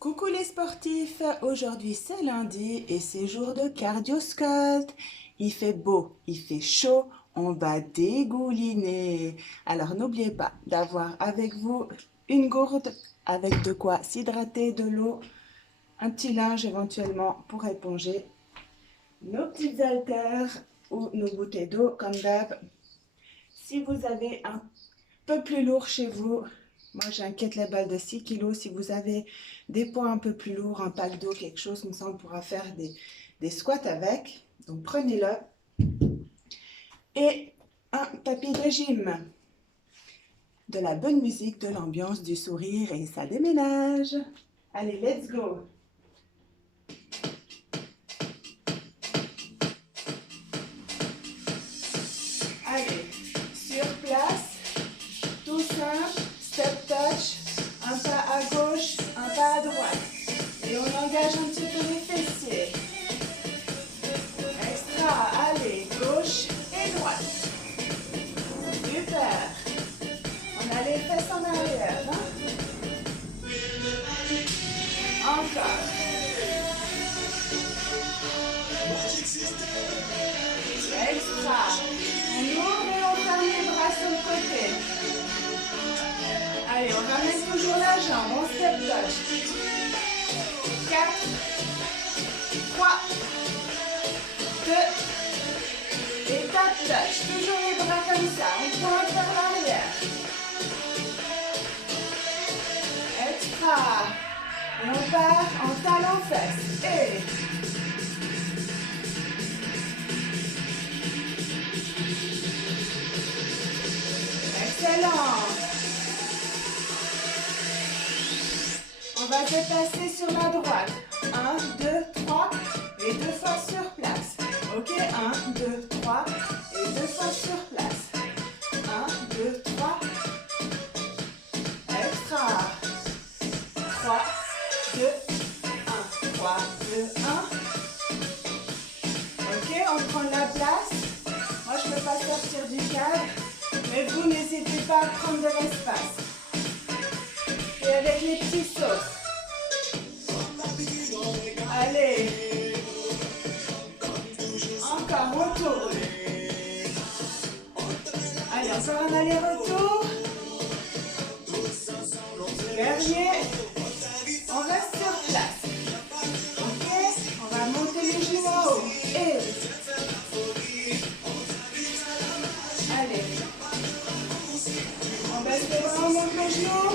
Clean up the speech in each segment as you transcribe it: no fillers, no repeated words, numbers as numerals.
Coucou les sportifs, aujourd'hui c'est lundi et c'est jour de cardio squat. Il fait beau, il fait chaud, on va dégouliner. Alors n'oubliez pas d'avoir avec vous une gourde avec de quoi s'hydrater, de l'eau, un petit linge éventuellement pour éponger, nos petites haltères ou nos bouteilles d'eau comme d'hab. Si vous avez un peu plus lourd chez vous, moi j'ai un kettlebell de 6 kilos. Si vous avez des poids un peu plus lourds, un pack d'eau, quelque chose comme ça, on pourra faire des squats avec. Donc prenez-le. Et un tapis de gym. De la bonne musique, de l'ambiance, du sourire et ça déménage. Allez, let's go. Allez, sur place, tout simple, step touch, un pas à gauche, un pas à droite. Et on engage un petit peu les fessiers. Extra, allez, gauche et droite. Super. On a les fesses en arrière. Hein? Encore. Extra. On ouvre et on ferme les bras sur le côté. Allez, on ramène toujours la jambe. On step touch. 4, 3, 2, et tap touch. Toujours les bras comme ça. On pointe vers l'arrière. Extra. Et on part en talons fesses. Et excellent. On va se passer sur la droite. 1, 2, 3 et 2 fois sur place. Ok, 1, 2, 3 et 2 fois sur place. 1, 2, 3. Extra. 3, 2, 1. 3, 2, 1. Ok, on prend la place. Moi, je ne peux pas sortir du cadre, mais vous n'hésitez pas à prendre de l'espace. Et avec les petits sauts. Allez. Encore, on tourne. Allez, encore un aller-retour. Dernier. On reste sur place. Ok, on va monter les genoux en haut. Et allez. On baisse les bras, on monte les genoux.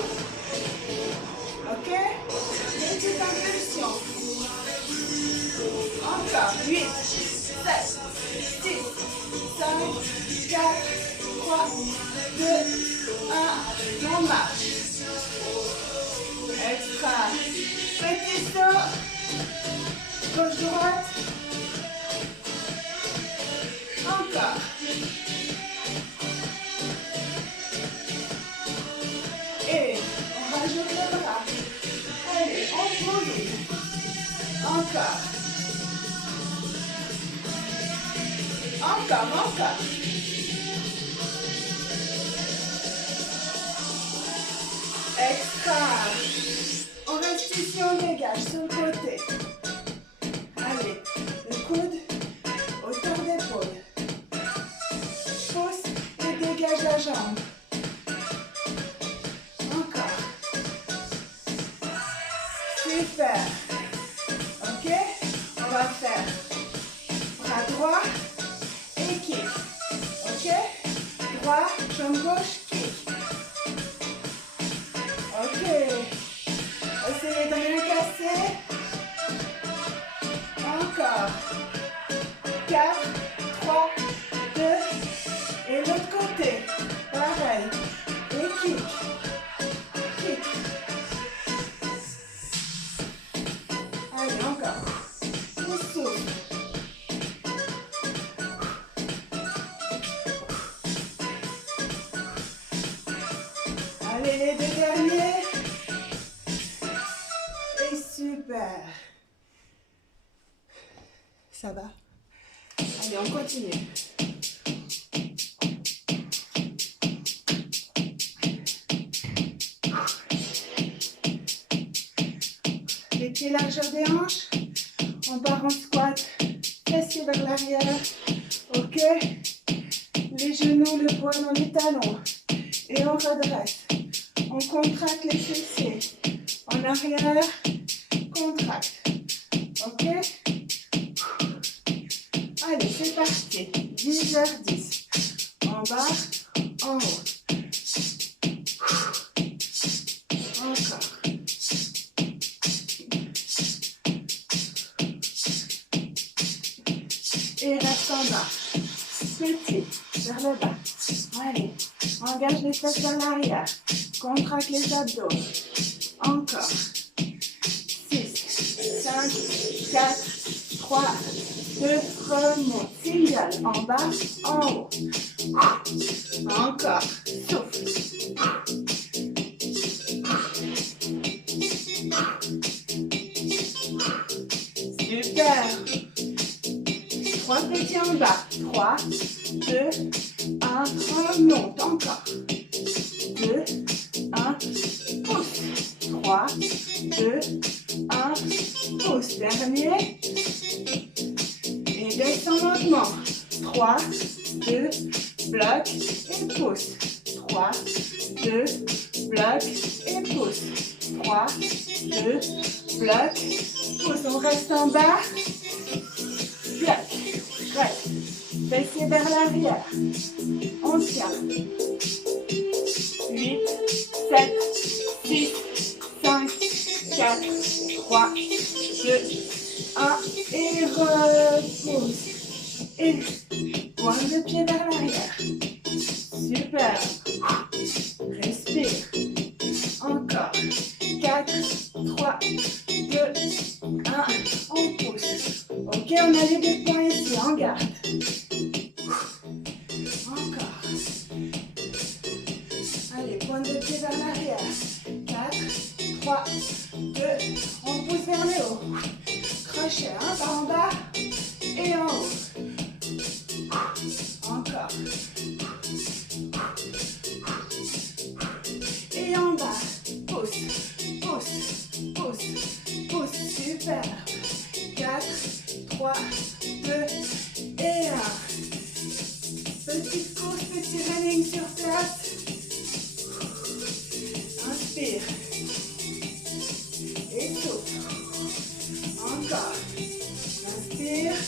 Ok, petite impulsion. Encore, 8, 7, 6, 5, 4, 3, 2, 1. On marche. Extra. Petit saut. Gauche-droite. Encore. Et on rajoute le bras. Allez, on bouge. Encore. Encore. Extra. On reste ici, on dégage sur le côté. Allez, le coude, hauteur d'épaule. Pousse et dégage la jambe. Encore. Super. Ok, on va faire bras droit et kick. Ok, droit, jambe gauche, kick. Ok, essayez de rien casser. Encore. 4, 3, 2, et l'autre côté. Pareil. Et kick. Kick. Allez, encore. On souffle. Allez, les deux derniers. Et super. Ça va? Allez, on continue. les pieds largeur des hanches. On part en squat, fessiers vers l'arrière. Ok. Les genoux, le poids dans les talons. Et on redresse. On contracte les fessiers. En arrière, contracte. Ok. Allez, c'est parti. 10h10. En bas, en haut. Encore. Et reste en bas. Petit, vers le bas. Allez, engage les fesses vers l'arrière. Contracte les abdos. Encore. 6, 5, 4, 3, 2, remonte. Single, en bas, en haut. Encore. Souffle. Super. 3 petits en bas. 3, 2, 1, remonte. Encore. 2, 1, pousse. 3, 2, 1, pousse. Dernier. Et descends lentement. 3, 2, bloc et pousse. 3, 2, bloc et pousse. 3, 2, bloc, pousse. On reste en bas. Bloc. Reste. Fessiers vers l'arrière. On tient. 8, 7, 6, 5, 4, 3, 2, 1. Et repousse. Et pointe de pied vers l'arrière. Super. Respire. Encore. 4, 3, 2, 1. On pousse. Ok, on a les deux points ici. On garde. Encore. Allez, pointe de pied vers l'arrière. 4, 3, 2. On pousse vers le haut. Crochet, hein, par en bas et en haut. Encore. Et en bas. Pousse, pousse, pousse, pousse. Super. 4, 3, 2 et 1. Petite course, petit running sur place. Inspire. Et souffle. Encore. Inspire.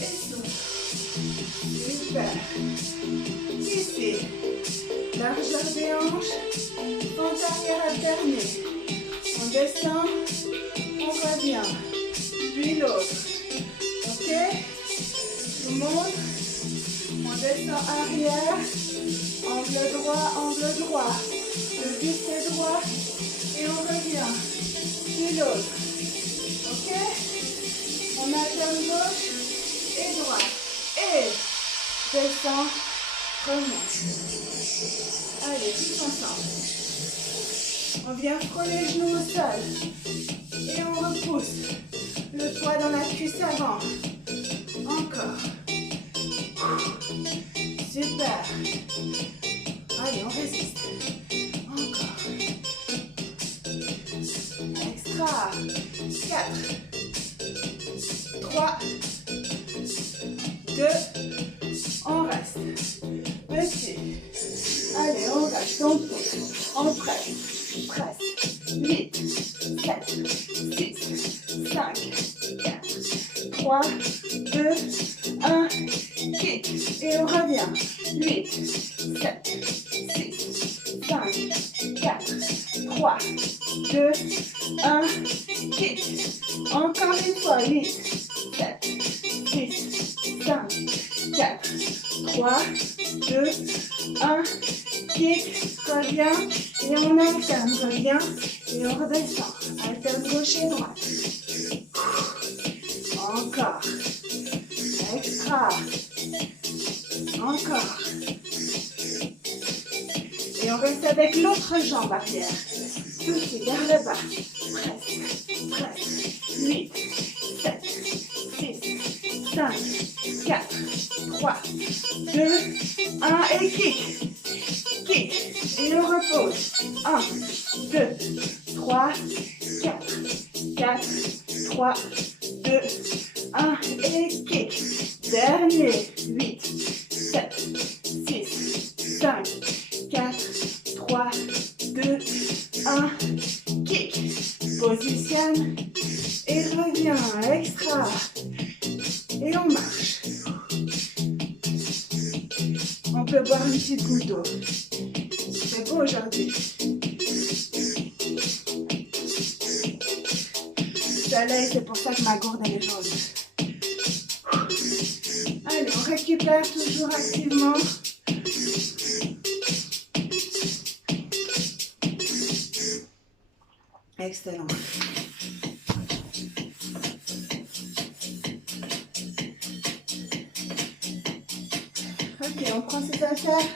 Et souffle. Super. Ici. Largeur des hanches. Pente arrière alternée. On descend. On revient. Puis l'autre. Ok? Tout le monde. On descend arrière. Angle droit. Le buste est droit. Et on revient. Puis l'autre. Ok? On alterne gauche et droite. Et descend. Remonte. Allez, tous ensemble. On vient frôler les genoux au sol. Et on repousse. Le poids dans la cuisse avant. Encore. Super. Allez, on résiste. Encore. Extra. 4. 3. 2. On reste. Petit. Allez, on reste. On pousse. On presse. Presse. 8. 7. 6. 5. 4. 3. 2. 1. Kick. Et on revient. 8. 7. 6. 5. 4. 3. 2. 1. Kick. Encore une fois. 8. 7. 6. 5. 4. 3, 2, 1, kick, reviens, et on alterne, revient, et on redescend, alterne gauche et droite. Encore, extra, encore. Et on reste avec l'autre jambe arrière, poussez vers le bas, presse, presse, 8, 7, 6, 5, 4, 3, 2, 1 et kick. Kick. Et on repose. 1, 2, 3, 4, 4, 4, 3, 2, 1 et kick. Dernier, 8, 7, 6, 5, 4, 3, 2, 1, kick. Positionne et reviens, extra. Et on marche. On peut boire une petite goutte d'eau. C'est beau aujourd'hui. Soleil, c'est pour ça que ma gourde elle est jaune. Allez, on récupère toujours activement. Excellent. Ok, on prend ses affaires.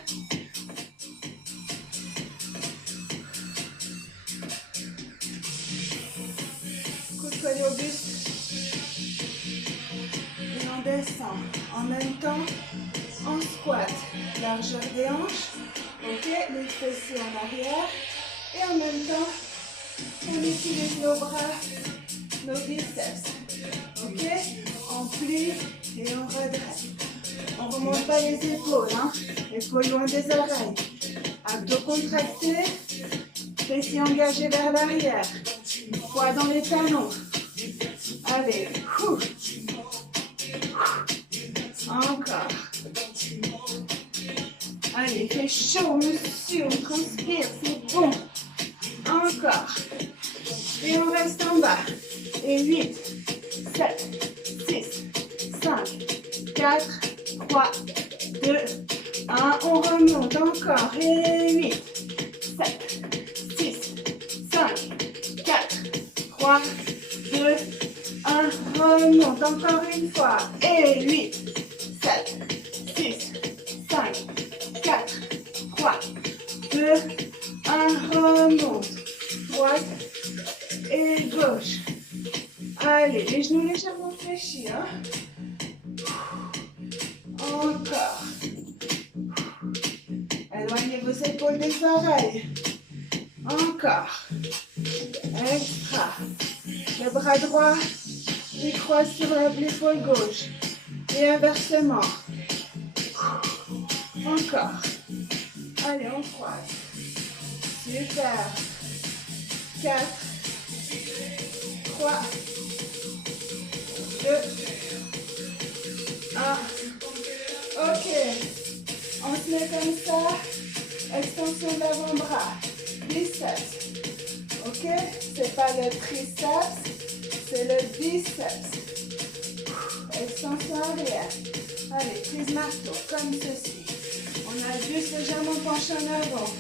Coup de collier au buste. Et on descend. En même temps, on squat. Largeur des hanches. Ok, les fessiers en arrière. Et en même temps, on utilise nos bras, nos biceps. Ok, on plie et on redresse. On ne remonte pas les épaules, hein. Épaules loin des oreilles. Abdos contractés, fessiers engagés vers l'arrière. Poids dans les talons. Allez, encore. Allez, il fait chaud, monsieur, on transpire, c'est bon. Encore. Et on reste en bas. Et 8, 7, 6, 5, 4, 3, 2, 1. On remonte encore. Et 8, 7, 6, 5, 4, 3, 2, 1. Remonte encore une fois. Et 8, 7, 6, 5, 4, 3, 2, 1. Remonte. Droite et gauche. Allez, les genoux légèrement fléchis. Hein? Encore. Éloignez vos épaules des oreilles. Encore. Extra. Le bras droit, il croise sur l'épaule gauche. Et inversement. Encore. Allez, on croise. Super. 4, 3, 2, 1. Ok. On se met comme ça. Extension d'avant-bras. Biceps. Ok? C'est pas le triceps, c'est le biceps. Extension arrière. Allez, prise marteau, comme ceci. On a juste légèrement penché en avant.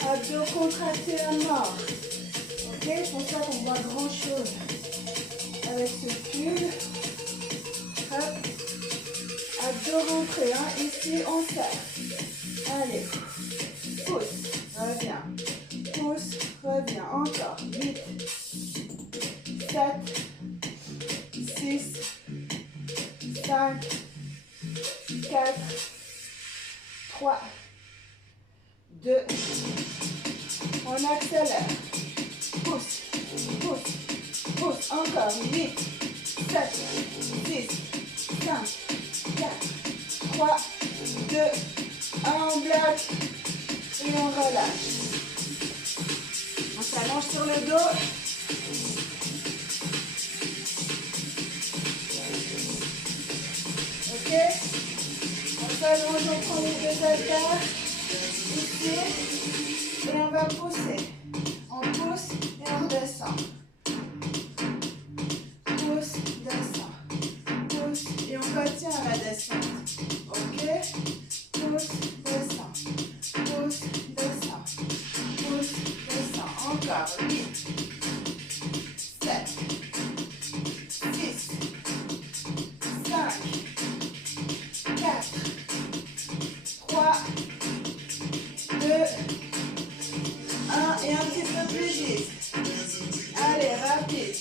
Abdos contractés à mort. Ok, c'est pour ça qu'on voit grand chose avec ce cube. Hop. Abdos rentrés, hein. Ici on serre. Allez. Pousse, reviens. Pousse, reviens. Encore. 8, 7, 6, 5, 4, 3, 2. On accélère. Pousse, pousse, pousse. Encore. 8, 7, 6, 5, 4, 3, 2, 1. On bloque et on relâche. On s'allonge sur le dos. Ok? On s'allonge, on prend les deux haltères. Ici. Et on va pousser. On pousse et on descend. Pousse, descend. Pousse et on retient la descente. Ok? Pousse, descend. Pousse, descend. Pousse, descend. Encore. 8, 7, 6, 5, 4, 3, 2, 1 et un petit peu plus vite. Allez, rapide.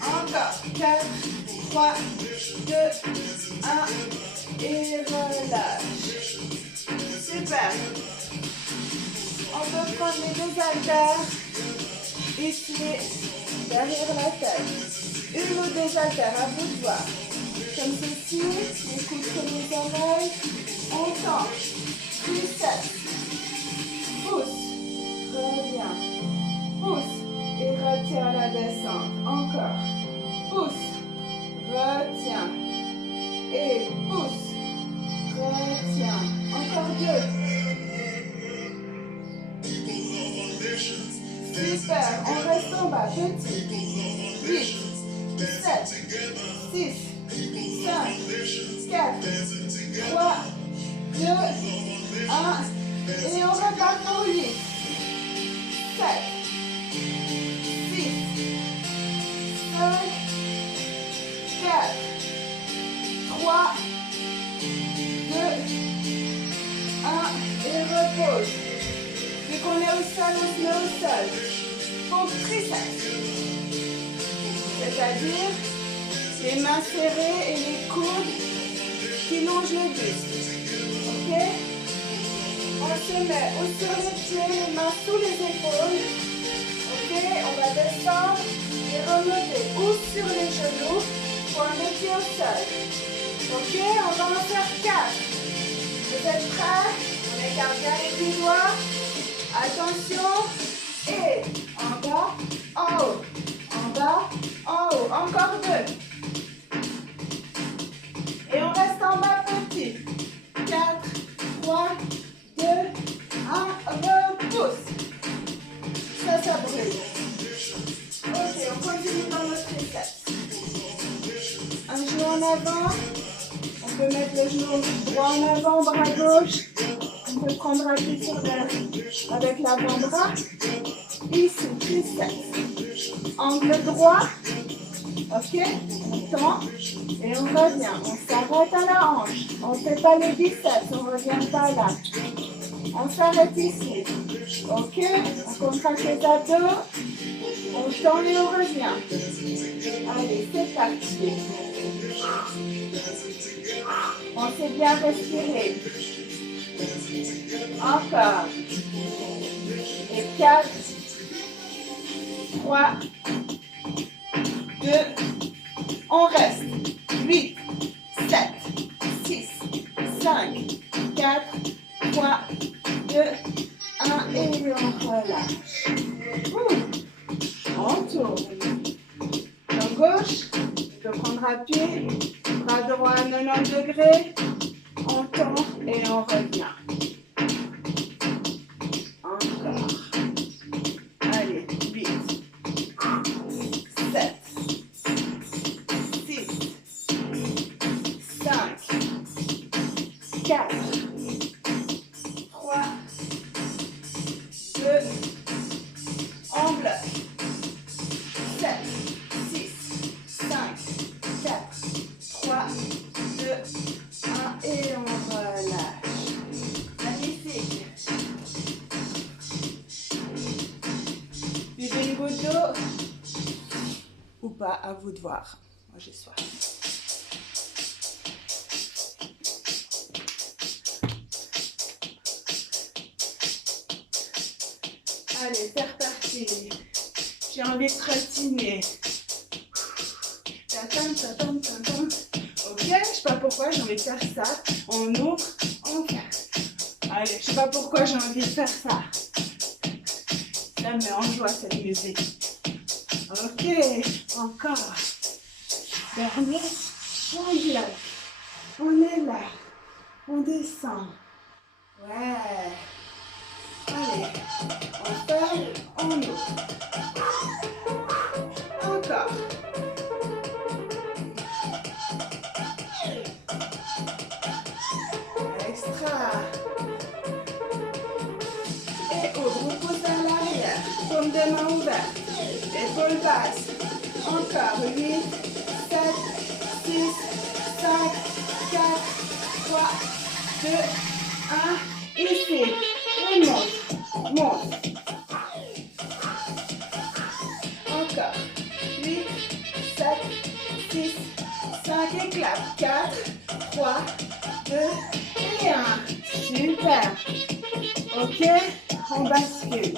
Encore. 4, 3, 2, 1 et relâche. Super. On peut prendre les deux haltères ici, derrière la tête. Une ou deux haltères, à vous de voir. Comme ceci, les coudes sur les oreilles. On tend. Triceps. Pousse. Reviens. Pousse. Et retiens la descente. Encore. Pousse. Retiens. Et pousse. Retiens. Encore deux. Super. On reste en bas. Petit. 8, 7, 6, 5, 4, 3, 2, 1. Et on repart pour 8, 7, 6, 5, 4, 3, 2, 1. Et repose. Vu qu'on est au sol, on se met au sol. Pompe triceps. C'est-à-dire les mains serrées et les coudes qui longent le buste. Ok? On se met ou sur les pieds, les mains sous les épaules. Ok? On va descendre et remonter ou sur les genoux pour les pieds au sol. Ok? On va en faire 4. Vous êtes prêts? On écarte bien les pieds doigts. Attention. Et en bas, en haut. En bas, en haut. Encore 2. Et on reste en bas petit. 4, 3, 2, 1. Repousse. Ça brûle. Ok, on continue dans notre triceps. Un genou en avant. On peut mettre le genou droit en avant, bras gauche. On peut prendre appui sur le avec l'avant-bras. Ici, triceps. Angle droit. Ok, on tend et on revient. On s'arrête à la hanche. On ne fait pas les biceps, on ne revient pas là. On s'arrête ici. Ok, on contracte les abdos. On tend et on revient. Allez, c'est parti. On sait bien respirer. Encore. Et 4, 3, 2, on reste. 8, 7, 6, 5, 4, 3, 2, 1 et on relâche. On tourne. Main gauche, on peut prendre appui. Bras droit à 90 degrés. On tend et on revient. Encore. Allez, 8, 7, 6, 5, 4, 3, 2, on bloque. 7, 6, 5, 4, 3, 2, 1 et on relâche. Magnifique. Buvez une goutte d'eau ou pas, à vous de voir. Moi j'ai soif. Allez, c'est reparti. J'ai envie de trottiner. Ok, je sais pas pourquoi j'ai envie de faire ça. On ouvre, on ferme. Allez, je sais pas pourquoi j'ai envie de faire ça. Ça me met en joie cette musique. Ok, encore. Dernier, on bloque. On est là. On descend. Ouais. Allez, on ferme, on ouvre. Encore. Extra. Et ouvre, on pousse vers l'arrière. Paume de main ouverte. Épaules basses. Encore. 8, 7, 6, 5, 4, 3, 2, 1. Ici. Et monte. Monte. Encore. 8, 7, 6, 5 et clap. 4, 3, 2 et 1. Super. Ok, on bascule.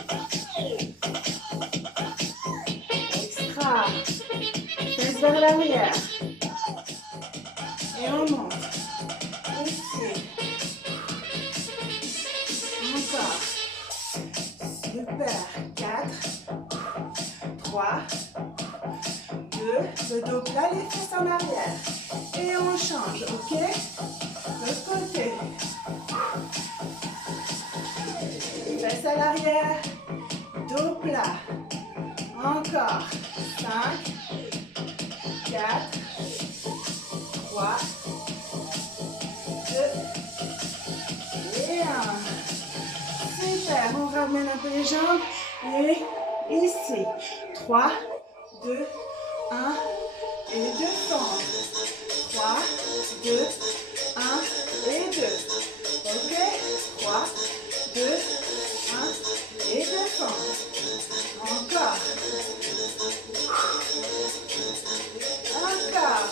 vers l'arrière. Et on monte. Ici. Encore. Super. 4, 3, 2. Le dos plat, les fesses en arrière. Et on change, ok? L'autre côté. Fesses à l'arrière. Dos plat. Encore. 5, 4, 3, 2 et 1. Super, on ramène un peu les jambes. Et ici. 3, 2, 1. Et descendre. 3, 2, 1 et 2. Ok? 3, 2, 1 et descendre. Encore. Encore.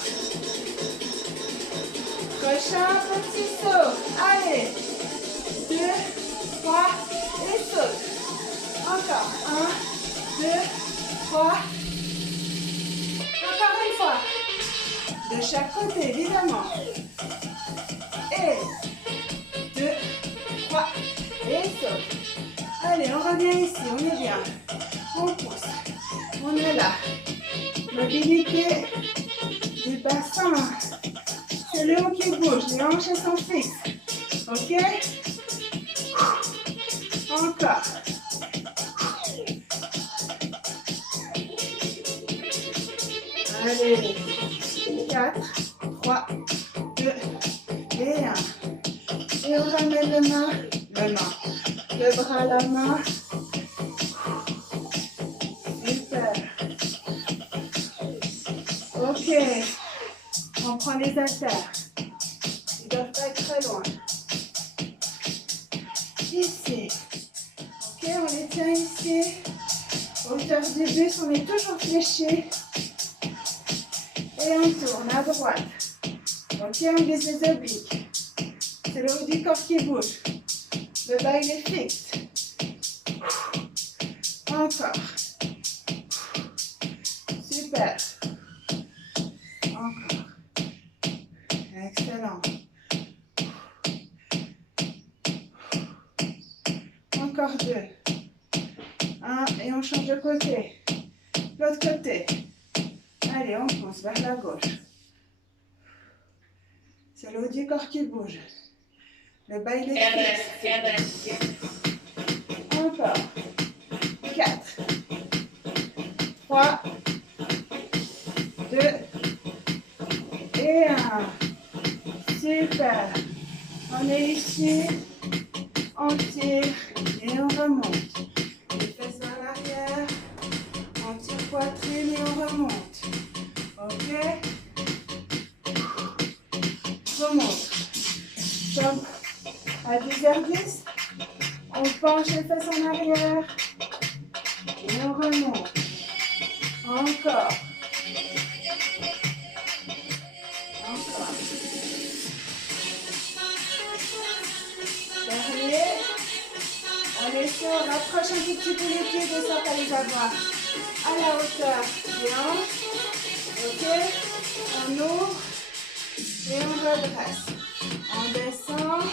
Prochain petit saut. Allez. 2, 3 et saute. Encore. 1, 2, 3. Encore une fois. De chaque côté, évidemment. Et 2, 3 et saute. Allez, on revient ici. On est bien. On pousse. On est là. Mobilité du bassin. C'est le haut qui bouge. Les hanches sont fixes. Ok? Encore. Allez. 4, 3, 2 et 1. Et on ramène le bras à la main. Super. Ok. On prend les haltères. Ils ne doivent pas être très loin. Ici. Ok, on les tient ici. Hauteur du buste, on est toujours fléché. Et on tourne à droite. Ok, on glisse les obliques. C'est le haut du corps qui bouge. Le bas, il est fixe. Encore. Super. Encore. Excellent. Encore 2. 1 et on change de côté. L'autre côté. Allez, on pousse vers la gauche. C'est le haut du corps qui bouge. Le bas, il est fixe. Encore. 4, 3, 2 et 1. Super. On est ici. On tire et on remonte. Les fesses vers l'arrière. On tire poitrine et on remonte. Ok? Remonte. Comme à 10h10, on penche les fesses en arrière et on remonte. Encore. Encore. Dernier. Allez, on rapproche un tout petit peu les pieds de sorte à les avoir à la hauteur des hanches. Ok? On ouvre et on redresse. On descend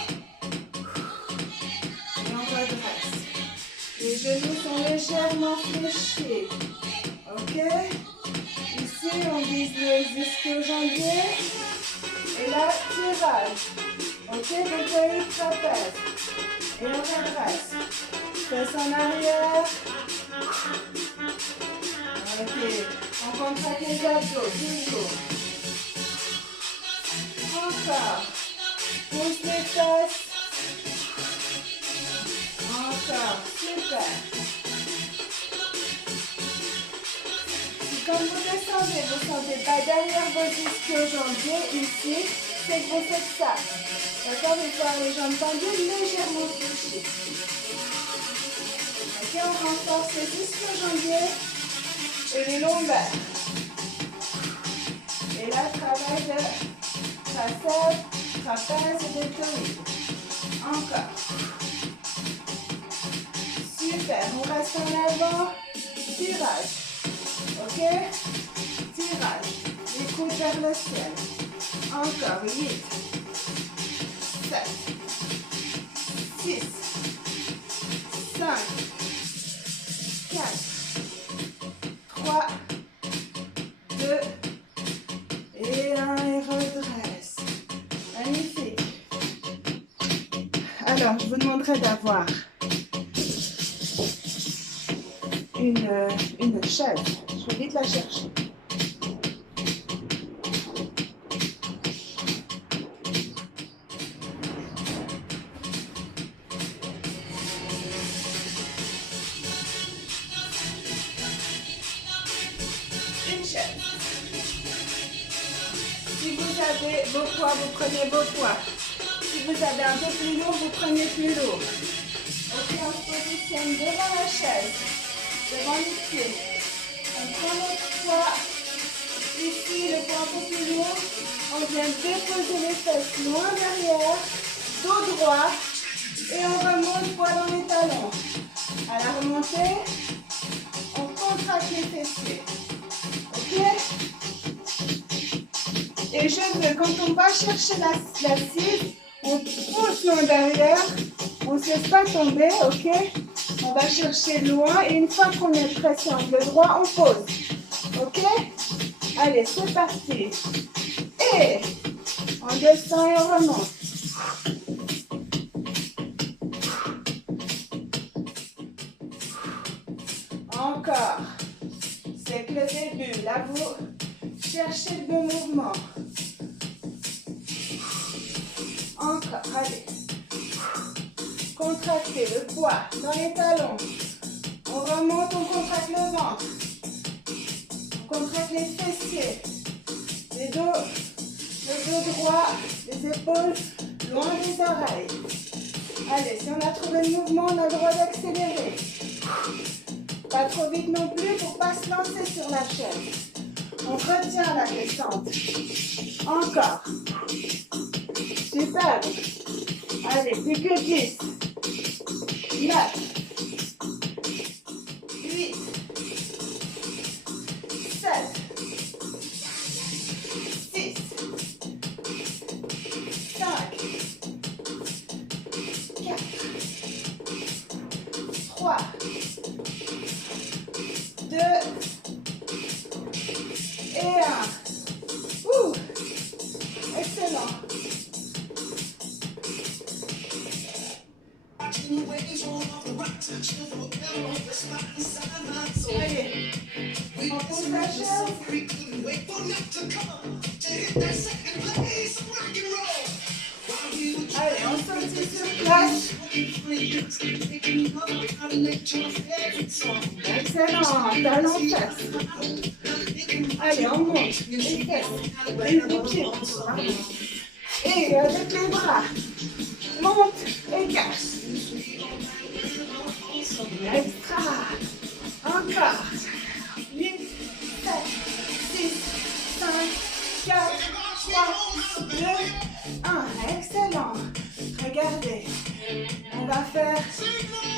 et on redresse. Les genoux sont légèrement fléchis. Ok? Ici, on vise les ischio-jambiers. Et là, tirage. Ok? Donc, le trapèze. Et on redresse. Fesses en arrière. Ok. On contracte les abdos, toujours. Encore. Pousse les fesses. Encore. Super. Si comme vous descendez, vous ne sentez pas derrière vos ischio-jambiers ici, c'est que vous faites ça. D'accord? Vous pouvez avoir les jambes tendues, légèrement fléchies. Ok, on renforce les ischio-jambiers et les lombaires. Et là, travail de trapèze, trapèze et deltoïde. Encore. Super, on reste en avant. Tirage. Ok? Tirage. coude vers le ciel. Encore, 8, 7, 6, 5, 4, 3, 2, et 1, et redresse. Magnifique. Alors, je vous demanderai d'avoir une chaise. Je vais vite la chercher. Une chaise. Si vous avez vos poids, vous prenez vos poids. Si vous avez un peu plus lourd, vous prenez plus lourd. Ok, on se positionne devant la chaise, devant les pieds. On prend notre poids. Ici, le poids un peu plus lourd. On vient déposer les fesses loin derrière, dos droit. Et on remonte poids dans les talons. À la remontée, on contracte les fessiers. Ok? Et je veux, quand on va chercher l'assise, on pousse loin derrière, on ne se laisse pas tomber, ok? On va chercher loin et une fois qu'on est prêt sur le droit, on pose. Ok? Allez, c'est parti. Et on descend et on remonte. Encore. C'est que le début. Là, vous cherchez le bon mouvement. Encore, allez. Contractez le poids dans les talons. On remonte, on contracte le ventre. On contracte les fessiers. Le dos droit, les épaules loin des oreilles. Allez, si on a trouvé le mouvement, on a le droit d'accélérer. Pas trop vite non plus pour ne pas se lancer sur la chaise. On retient la descente. Encore. Super. Allez, plus que 10. 9. 8. 7. 6. 5. 4. 3. 2. Et 1. Ouh. Excellent. Allez, on pose la chaise. Allez, on saute sur place. Excellent, talon face. Allez, on monte les fesses, les pieds. Et avec les bras, monte et casse. Extra. Encore. 8, 7, 6, 5, 4, 3, 2, 1. Excellent. Regardez. On va faire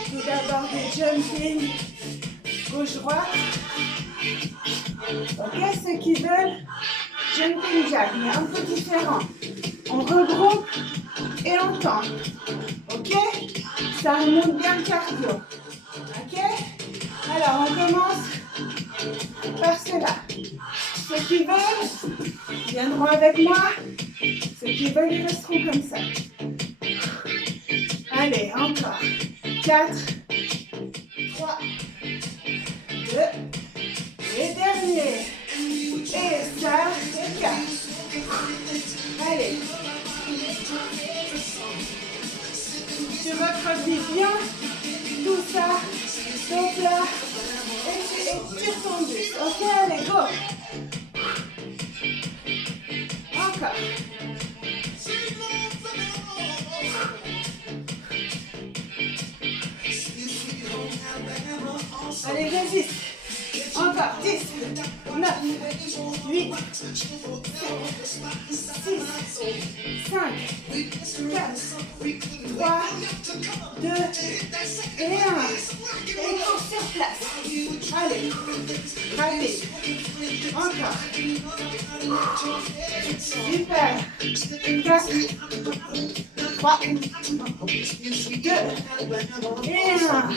tout d'abord des jumping gauche-droite. Ok, ceux qui veulent, jumping jack, mais un peu différent. On regroupe et on tend. Ok? Ça remonte bien le cardio. Ok? Alors, on commence par cela. Ceux qui veulent, viennent droit avec moi. Ceux qui veulent, ils resteront comme ça. Allez, encore. 4, 3, 2, et dernier. Et ça, et 4. Allez. Tu reproduis bien tout ça. Donc là, et tire ton buste. Ok, allez, go. Encore. Allez, 10. Encore. 10, 9, 8, 6, 5, 4, 3, 2 et 1. Et cours sur place. Allez. Rapide. Encore. Super. 4, 3, 2 et 1.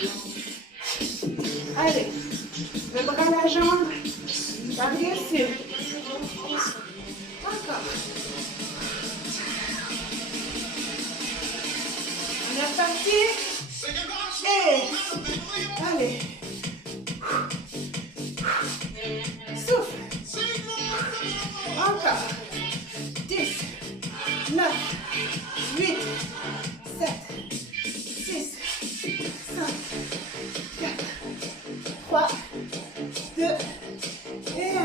Allez. Le bras, la jambe, par-dessus. Encore. On est reparti. Et allez. Souffle. Encore. 10, 9, 8, 7, 6, 5, 4, 3, 2 et 1.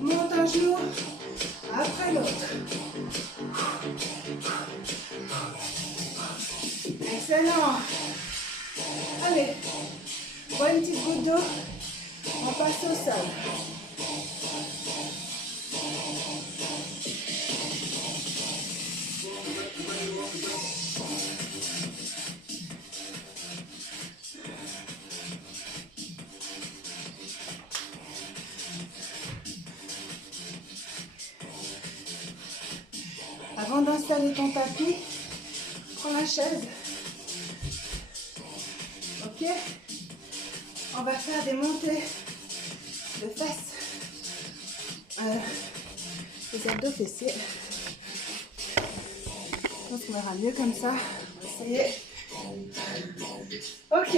Monte un genou après l'autre. Excellent. Allez, bois une petite goutte d'eau. On passe au sol. Avant d'installer ton tapis, prends la chaise. Ok? On va faire des montées de fesses. Les abdos fessiers. Je pense qu'on verra mieux comme ça. On va essayer. Ok.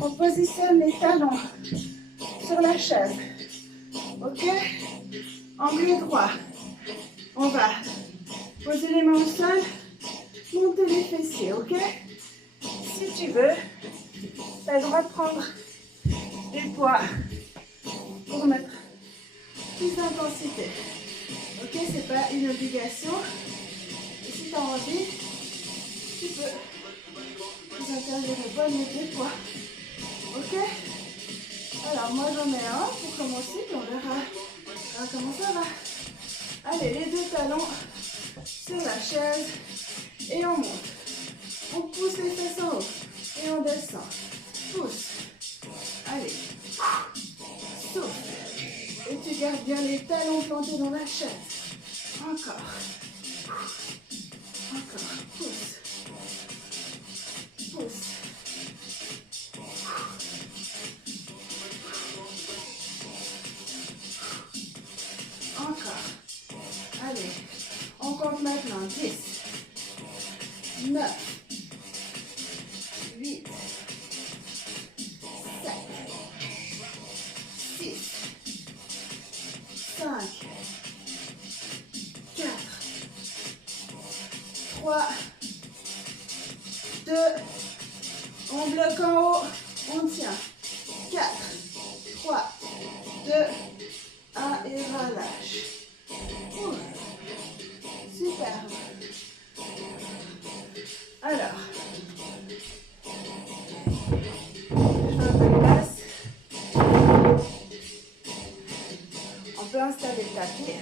On positionne les talons sur la chaise. Ok? Angle droit. On va poser les mains au sol, monter les fessiers, ok? Si tu veux, tu as le droit de prendre du poids pour mettre plus d'intensité. Ok, c'est pas une obligation. Et si tu as envie, tu peux vous interdire de poids, mettre des poids. Ok? Alors moi j'en ai un pour commencer, puis on verra comment ça va. Allez, les deux talons sur la chaise et on monte. On pousse les fesses en haut et on descend. Pousse. Allez. Souffle. Et tu gardes bien les talons plantés dans la chaise. Encore. Encore. Pousse. Pousse. Encore. Allez, on compte maintenant 10, 9, 8, 7, 6, 5, 4, 3, 2, on bloque en haut, on tient. 4, 3, 2, 1 et relâche. Super. Alors, je fais un peu de place. On peut installer le tapis.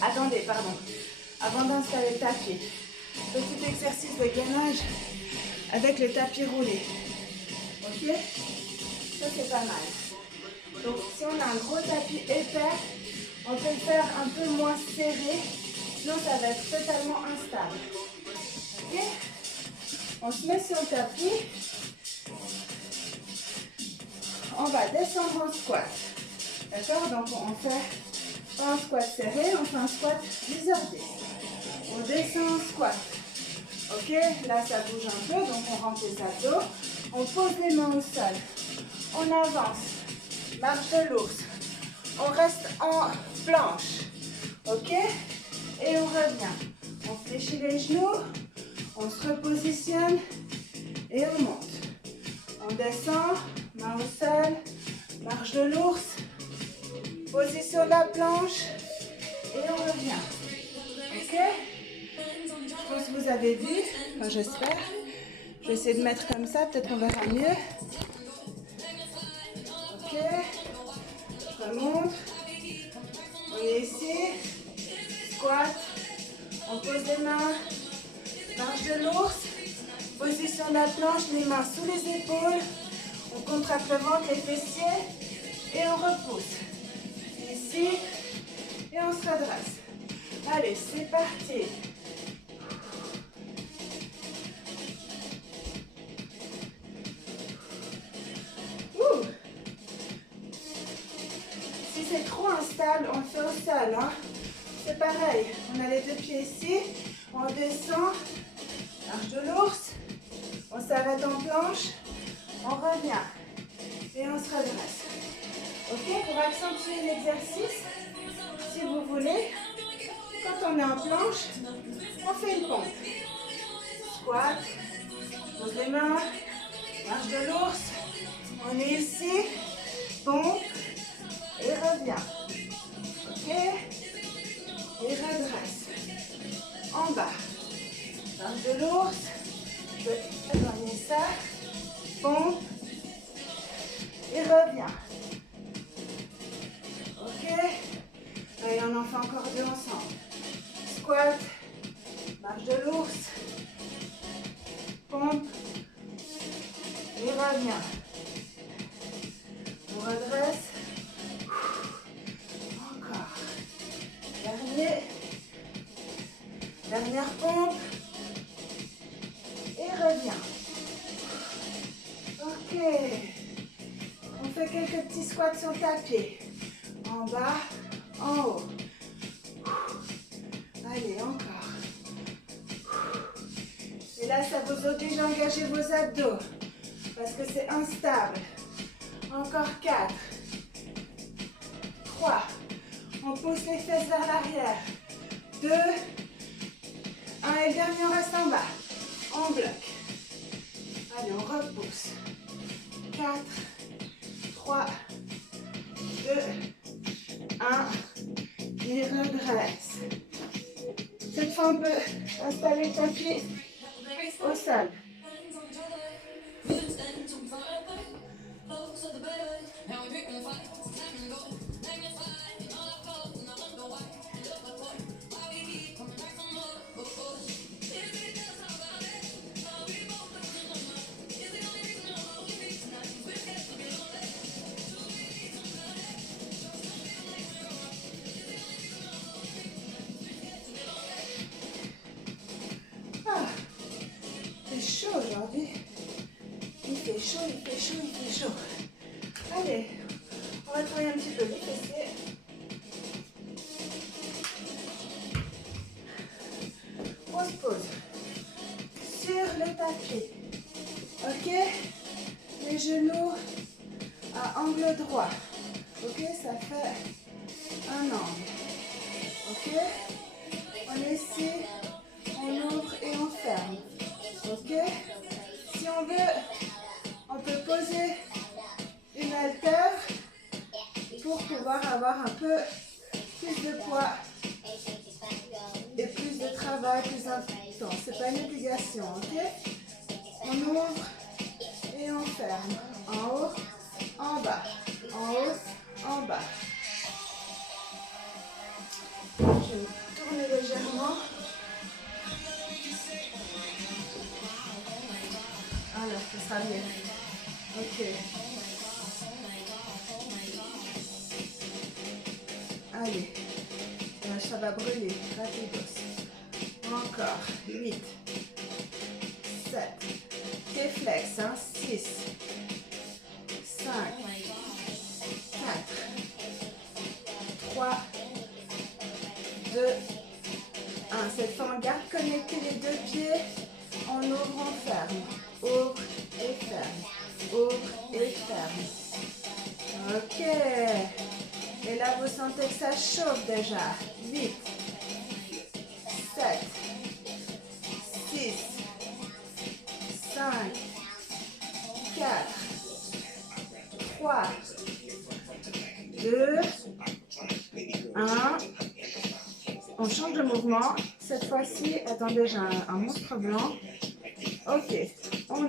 Attendez, pardon. Avant d'installer le tapis, petit exercice de gainage avec le tapis roulé. Ok? Ça, c'est pas mal. Donc, si on a un gros tapis épais, on peut le faire un peu moins serré, sinon ça va être totalement instable. Ok? On se met sur le tapis. On va descendre en squat. D'accord? Donc on fait pas un squat serré, on fait un squat bizarré. On descend en squat. Ok? Là ça bouge un peu, donc on rentre les abdos. On pose les mains au sol. On avance. Marche de l'ours. On reste en planche. Ok? Et on revient. On fléchit les genoux. On se repositionne. Et on monte. On descend. Main au sol. Marche de l'ours. Position de la planche. Et on revient. Ok? Je pense que vous avez vu. Enfin, j'espère. Je vais essayer de mettre comme ça, peut-être qu'on verra mieux. Ok. Je remonte. On est ici. Squat. On pose les mains. Marche de l'ours. Position de la planche, les mains sous les épaules. On contracte le ventre, les fessiers. Et on repousse. Ici. Et on se redresse. Allez, c'est parti. Ouh. Si c'est trop instable, on le fait au sol. Hein. C'est pareil. On a les deux pieds ici. On descend. Marche de l'ours. On s'arrête en planche. On revient. Et on se redresse. Ok, pour accentuer l'exercice, si vous voulez, quand on est en planche, on fait une pompe. Squat, pose les mains, marche de l'ours, on est ici, pompe, et revient. Ok, et redresse. En bas, marche de l'ours, je peux éloigner ça, pompe, et revient. Ok, allez, on en fait encore deux ensemble. Squat, marche de l'ours, pompe, et revient. On redresse. Encore. Dernière pompe. Et revient. Ok. On fait quelques petits squats sur le tapis. En bas, en haut. Allez, encore. Et là, ça vous oblige à engager vos abdos. Parce que c'est instable. Encore 4. 3. On pousse les fesses vers l'arrière. 2. 1 et le dernier, on reste en bas. On bloque. Allez, on repousse. 4. 3. 2. 1. Et redresse. Cette fois, on peut installer le tapis au sol. Aujourd'hui, il fait chaud, il fait chaud, il fait chaud. Allez, on va travailler un petit peu les fessiers. On se pose sur le tapis. Ok, les genoux à angle droit. Ok, ça fait un angle. Ok, on est ici, on ouvre et on ferme. Ok, si on veut, on peut poser une haltère pour pouvoir avoir un peu plus de poids et plus de travail, plus intense. C'est pas une obligation, ok? On ouvre et on ferme. En haut, en bas. En haut, en bas. Je tourne légèrement. Alors, ce sera mieux. Ok. Allez. Ça va brûler. Rapidos. Encore. 8. 7. T-flex. 6. 5. 4. 3. 2. 1. Cette fois, on garde connecté les deux pieds. On ouvre, on ferme. Ouvre et ferme. Ouvre et ferme. Ok. Et là, vous sentez que ça chauffe déjà. 8, 7, 6, 5, 4, 3, 2, 1. On change de mouvement. Cette fois-ci, attendez, j'ai un monstre blanc. Ok. On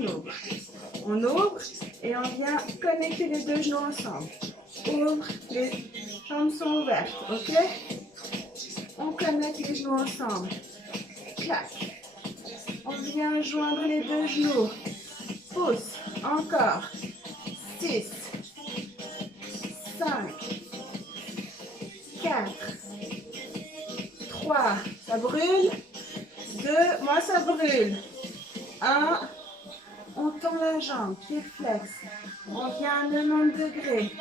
ouvre et on vient connecter les deux genoux ensemble. Ouvre, les jambes sont ouvertes, ok? On connecte les genoux ensemble. Clac. On vient joindre les deux genoux. Pousse. Encore. 6, 5, 4, 3. Ça brûle. 2. Moi, ça brûle. 1. On tend la jambe. Pied flex. On vient à 90 degrés.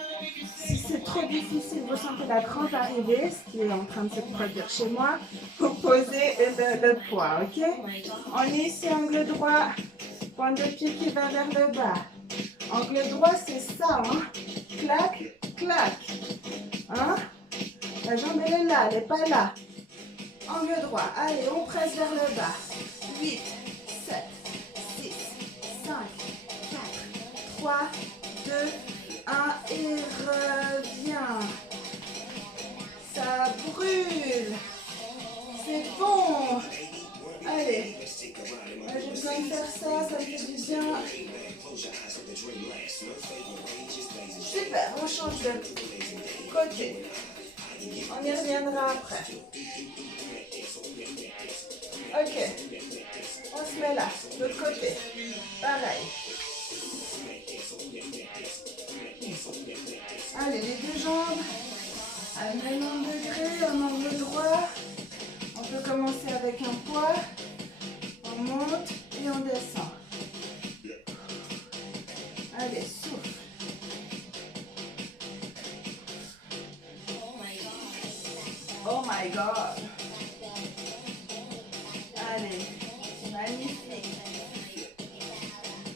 Si c'est trop difficile, vous sentez la crampe arriver, ce qui est en train de se produire chez moi, vous posez le poids, ok? On est ici, angle droit, pointe de pied qui va vers le bas. Angle droit, c'est ça, hein? Clac, clac. Hein? La jambe, elle est là, elle n'est pas là. Angle droit, allez, on presse vers le bas. 8, 7, 6, 5, 4, 3, 2, 1 et reviens. Ça brûle. C'est bon. Allez. J'ai besoin de faire ça, ça me fait du bien. Super, on change de côté. On y reviendra après. Ok. On se met là, de l'autre côté. Pareil. Allez, les deux jambes à 90 degrés, en angle droit. On peut commencer avec un poids. On monte et on descend. Allez, souffle. Oh my God. Allez, magnifique.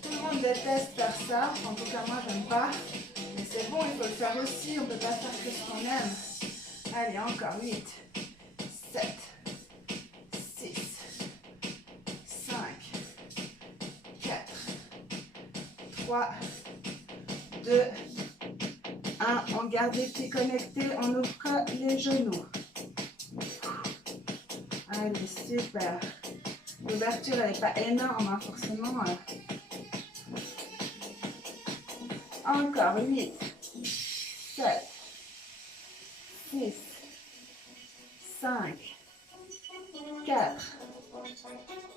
Tout le monde déteste faire ça. En tout cas, moi, j'aime pas. Mais c'est bon, il faut le faire aussi. On ne peut pas faire que ce qu'on aime. Allez, encore 8, 7, 6, 5, 4, 3, 2, 1. On garde les pieds connectés. On ouvre les genoux. Allez, super. L'ouverture, elle n'est pas énorme, hein, forcément. Encore 8, 7, 6, 5, 4,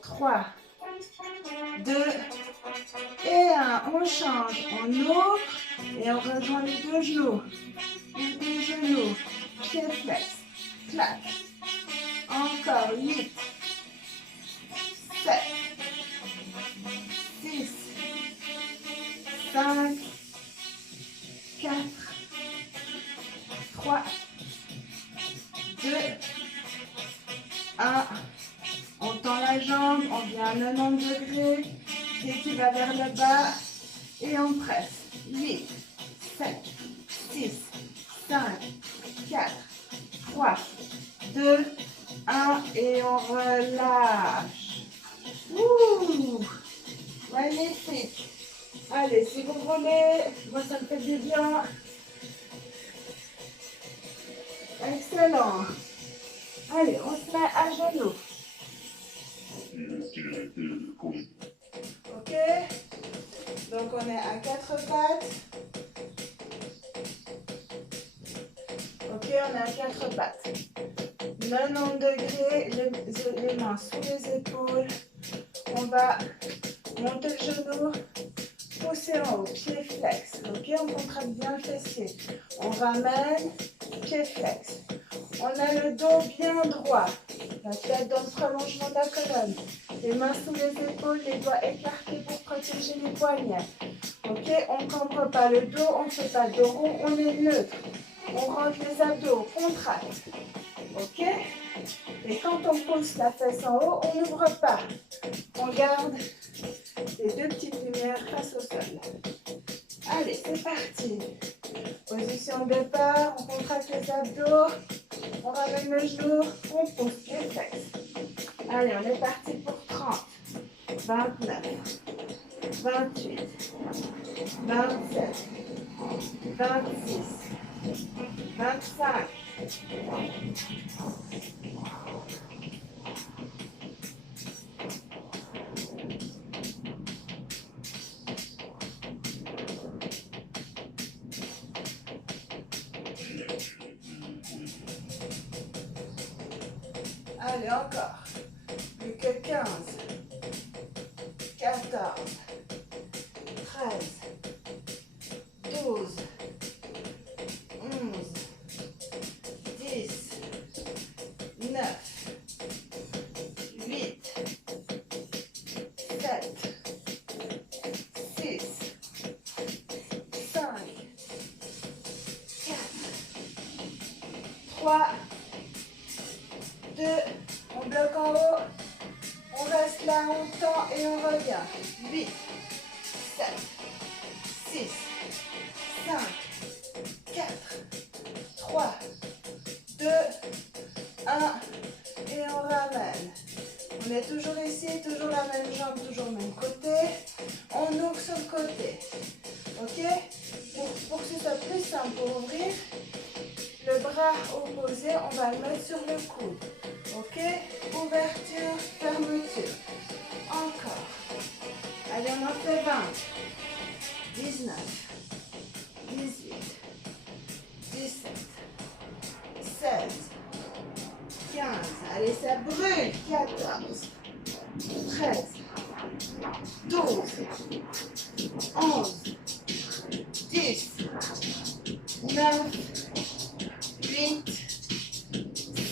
3, 2 et 1. On change, on ouvre et on rejoint les deux genoux. Les deux genoux, pied flex, clac. Encore 8, 7, 6, 5, 4, 3, 2, 1. On tend la jambe, on vient à 90 degrés, pied qui va vers le bas et on presse. 8, 7, 6, 5, 4, 3, 2, 1 et on relâche. Ouh, magnifique. Allez, si vous voulez, moi ça me fait du bien. Excellent. Allez, on se met à genoux. Ok. Donc on est à 4 pattes. Ok, on est à 4 pattes. 90 degrés, les mains sous les épaules. On va monter le genou, pousser en haut, pied flex. Ok, on contracte bien le fessier. On ramène, pied flex. On a le dos bien droit, la tête dans le prolongement de la colonne. Les mains sous les épaules, les doigts écartés pour protéger les poignets. Ok, on ne cambre pas le dos, on ne fait pas de dos rond, on est neutre. On rentre les abdos, on contracte. Ok? Et quand on pousse la fesse en haut, on n'ouvre pas. On garde les deux petites lumières face au sol. Allez, c'est parti. Position de départ, on contracte les abdos. On ramène le genou, on pousse les fesses. Allez, on est parti pour 30, 29, 28, 27, 26, 25. Allez, encore. Plus que 15. 14. 13. 12. 11. 10. 9. 8. 7. 6. 5. 4. 3. 2. On bloque en haut. On reste là, on tend et on revient. 8. 7. 6. 5. 4. 3. 2. 1. Et on ramène. On est toujours ici, toujours la même jambe, toujours le même côté. On ouvre sur le côté. Ok? Pour que ce soit plus simple pour ouvrir, le bras opposé, on va le mettre sur le coude. Ok? Ouverture, fermeture. Encore. Allez, on en fait 20. 19. 18. 17. 16. 15. Allez, ça brûle. 14. 13. 12. 11. 10. 9. 8.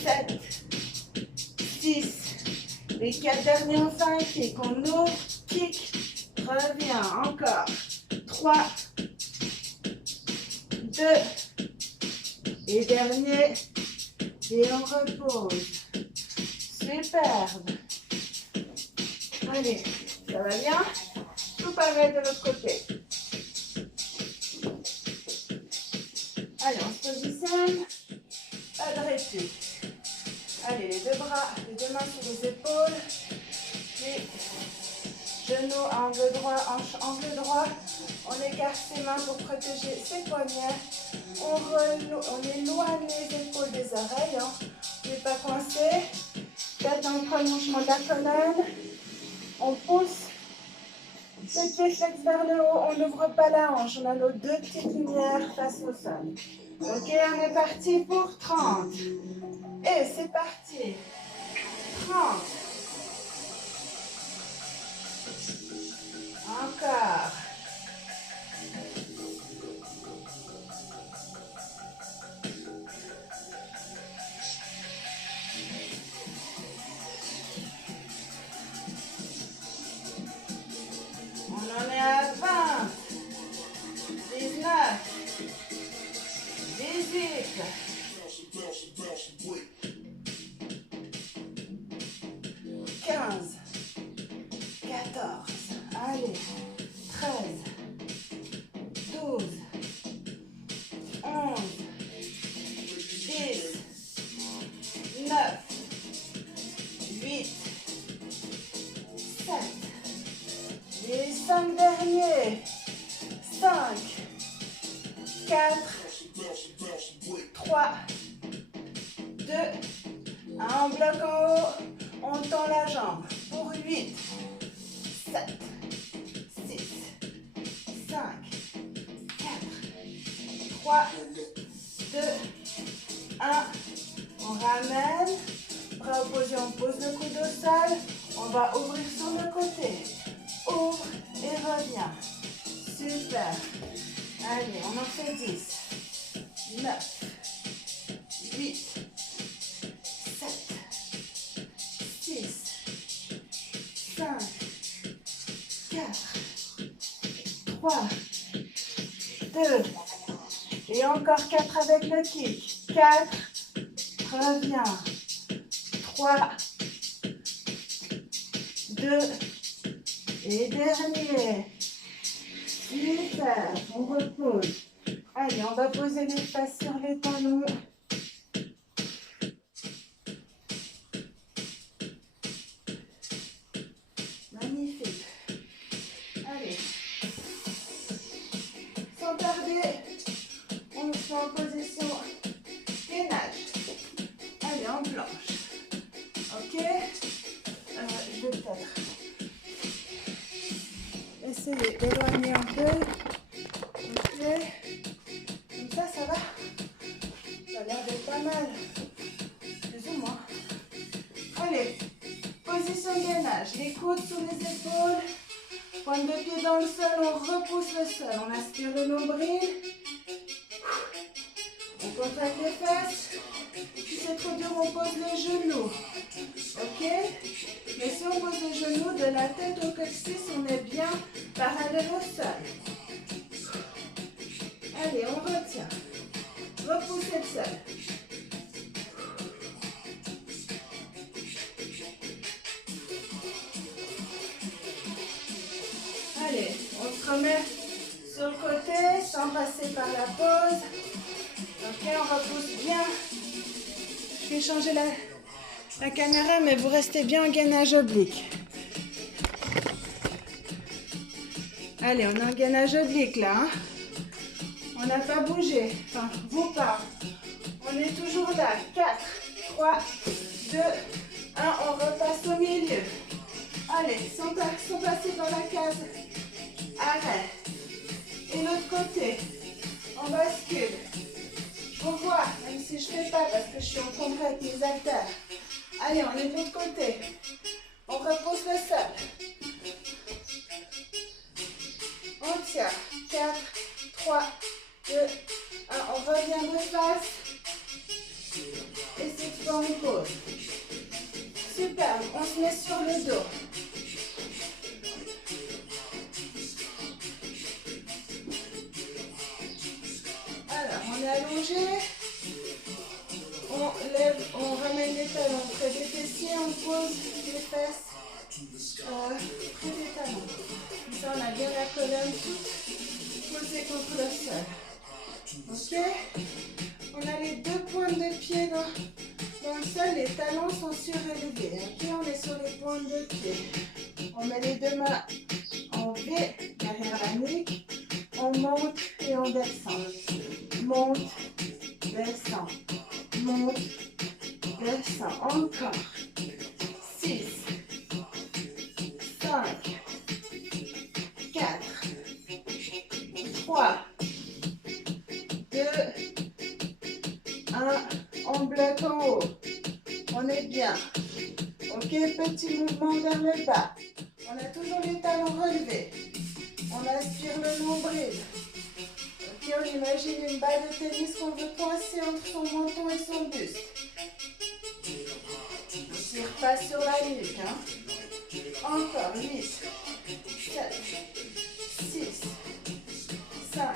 7. 6. Les 4 derniers ont fait un kick. On ouvre, kick, revient. Encore. 3. 2. Et dernier. Et on repose. Superbe. Allez, ça va bien? Tout pareil de l'autre côté. Allez, on se positionne. Pas de répit. Allez, les deux bras, les deux mains sur les épaules. Puis, genoux à angle droit, hanche angle droit. On écarte ses mains pour protéger ses poignets. On éloigne les épaules des oreilles. Hein. On n'est pas coincé. Tête dans le prolongement de la colonne. On pousse. Les pieds flexent vers le haut. On n'ouvre pas la hanche. On a nos deux petites lumières face au sol. Ok, on est parti pour 30. Et c'est parti. 30. Encore. On en est à 20. 19. 18. 15. 14. Allez. 13. 12. 11. 10. 9. 8. 7. Les 5 derniers. 5. 4. 3. 2. 1. On bloque en haut. On tend la jambe. Pour 8. 7. 6. 5. 4. 3. 2. 1. On ramène. Bras opposés, on pose le coude au sol. On va ouvrir sur le côté. Ouvre et reviens. Super. Allez, on en fait 10. 9. 8. 7. 6. 5. 4. 3. 2. Et encore 4 avec le kick. 4. Reviens. 3. 2. Et dernier. Super. On repose. Allez, on va poser les fesses sur les talons. Magnifique. Allez. Sans tarder, on se met en position gainage. Allez, en planche. Ok. Je vais peut-être essayer d'éloigner un peu. Ok. Comme ça, ça va. Ça a l'air d'être pas mal. Plus ou moins. coudes sous les épaules. Pointe de pied dans le sol, on repousse le sol. On aspire le nombril. On contracte les fesses. Si c'est trop dur, on pose les genoux. Ok? Mais si on pose les genoux de la tête au coccyx, on est bien parallèle au sol. Allez, on retient. Repoussez le sol. Allez, on se remet sur le côté sans passer par la pause. Ok, on repousse bien. Je vais changer la caméra, mais vous restez bien en gainage oblique. Allez, on est en gainage oblique là. Hein. On n'a pas bougé. Enfin, vous pas. On est toujours là. 4, 3, 2, 1. On repasse au milieu. Allez, sans passer dans la case. Arrêt. Et l'autre côté. On bascule. Je vous vois, même si je ne fais pas parce que je suis en combat avec mes haltères. Allez, on est de l'autre côté. On repousse le sol. On tient. 4, 3, 2, 1. On revient de face. Et cette fois, on pose. Super. On se met sur le dos. Alors, on est allongé. On lève, on ramène les talons près des fessiers. On pose les fesses près des talons. Comme ça, on a bien la colonne toute posée contre le sol. Ok? On a les deux pointes de pied dans le sol. Les talons sont surélevés. Ok? On est sur les pointes de pied. On met les deux mains en V derrière la nuque. On monte et on descend. Monte, descend. Monte, descend. Encore. 6, 5, 4, 3, 2, 1. On bloque en haut. On est bien. Ok, petit mouvement vers le bas. On a toujours les talons relevés. On aspire le nombril. Ok, on imagine une balle de tennis qu'on veut coincer entre son menton et son buste. On tire pas sur la nuque. Hein. Encore. 8, 7, 6, 5,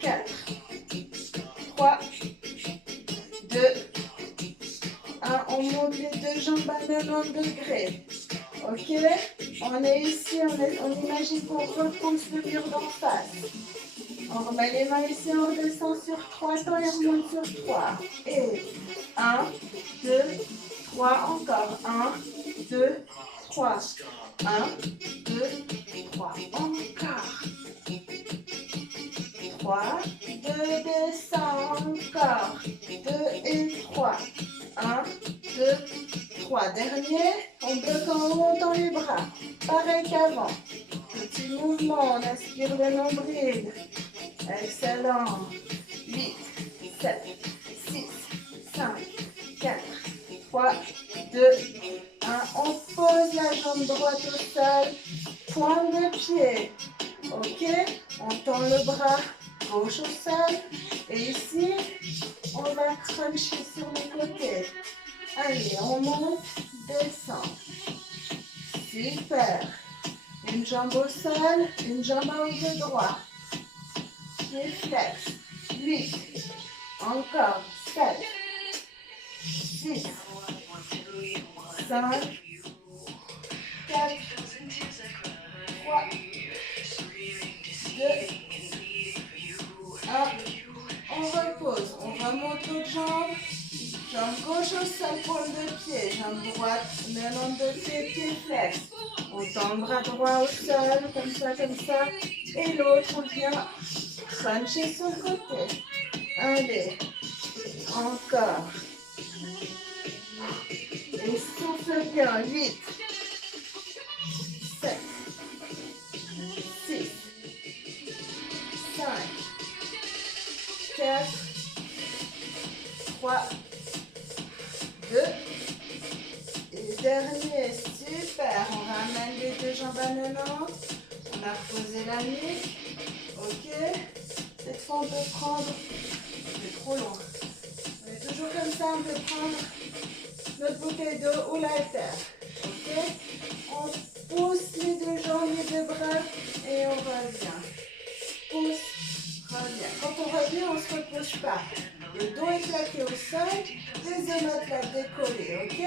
4, 3, 2, 1. On monte les deux jambes à 90 degrés. Ok, on est ici, on imagine qu'on repousse le mur d'en face. On remet les mains ici, on redescend sur 3 temps et on remonte sur 3. Et 1, 2, 3, encore. 1, 2, 3. 1, 2, 3. Encore. 3, 2, descend. Encore. 2 et 3. 1, 2, 3. Dernier, on bloque en haut, on tend les bras. Pareil qu'avant. Petit mouvement, on aspire le nombril. Excellent. 8, 7, 6, 5, 4, 3, 2, 1. On pose la jambe droite au sol. Pointe de pied. Ok. On tend le bras gauche au sol. Et ici, on va cruncher sur les côtés. Allez, on monte, descend. Super. Une jambe au sol, une jambe à haut de droit. Pied flex. 8. Encore. 7. 6. 5. 4. 3. 2. 1. On repose. On remonte l'autre jambe. Jambe gauche au sol, pointe de pied. Jambe droite, mélange de pied, pied flex. On tend le bras droit au sol, comme ça, comme ça. Et l'autre, on vient cruncher sur le côté. Allez. Encore. Et souffle bien. 8. 7. 6. 5. 4. 3. 2. Et dernier, super. jambes à 90. On a reposé la nuque. Ok. Cette fois, on peut prendre... C'est trop long. On est toujours comme ça, on peut prendre notre bouteille d'eau ou l'haltère. Ok. On pousse les deux jambes, les deux bras et on revient. Pousse, revient. Quand on revient, on ne se repose pas. Le dos est plaqué au sol, les omoplates décollées, ok?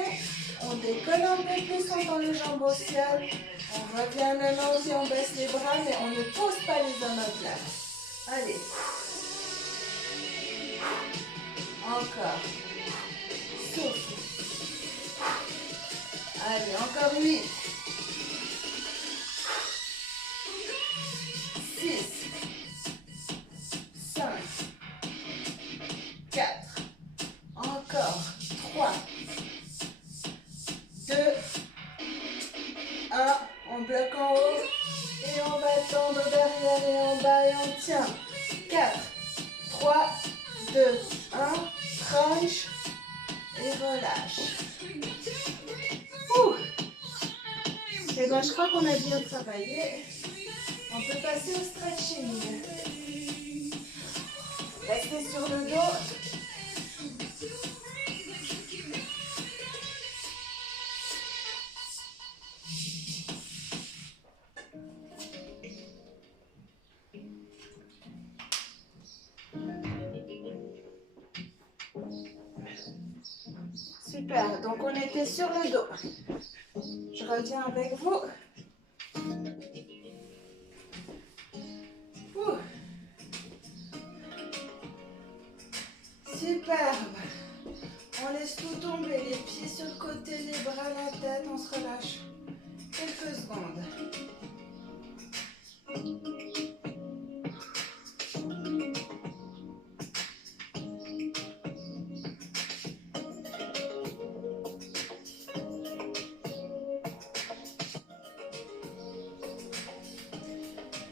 On décolle un peu plus, on tend les jambes au ciel. On revient maintenant et on baisse les bras, mais on ne pose pas les omoplates. Allez. Encore. Souffle. Allez, encore 8. 6. 5. 4. Encore. 3. 2. 1. On bloque en haut. Et on va tendre derrière et en bas et on tient. 4. 3. 2. 1. Crunch. Et relâche. Ouh. Et bien, je crois qu'on a bien travaillé. On peut passer au stretching. Restez sur le dos. Super, donc on était sur le dos. Je reviens avec vous. Ouh. Superbe. On laisse tout tomber, les pieds sur le côté, les bras, la tête, on se relâche. Quelques secondes.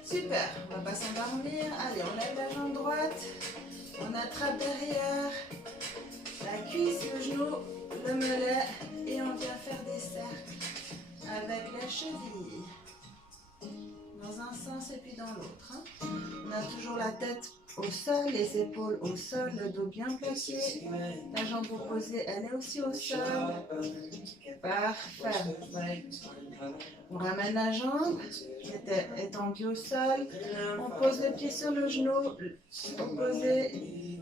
Super, on va pas s'endormir. Allez, on lève la jambe droite. On attrape derrière la cuisse, le genou, le mollet. Et on vient faire des cercles avec la cheville. Dans un sens et puis dans l'autre. Hein. On a toujours la tête au sol, les épaules au sol, le dos bien placé. La jambe opposée, elle est aussi au sol. Parfait. On ramène la jambe, étendue au sol. On pose le pied sur le genou, opposé.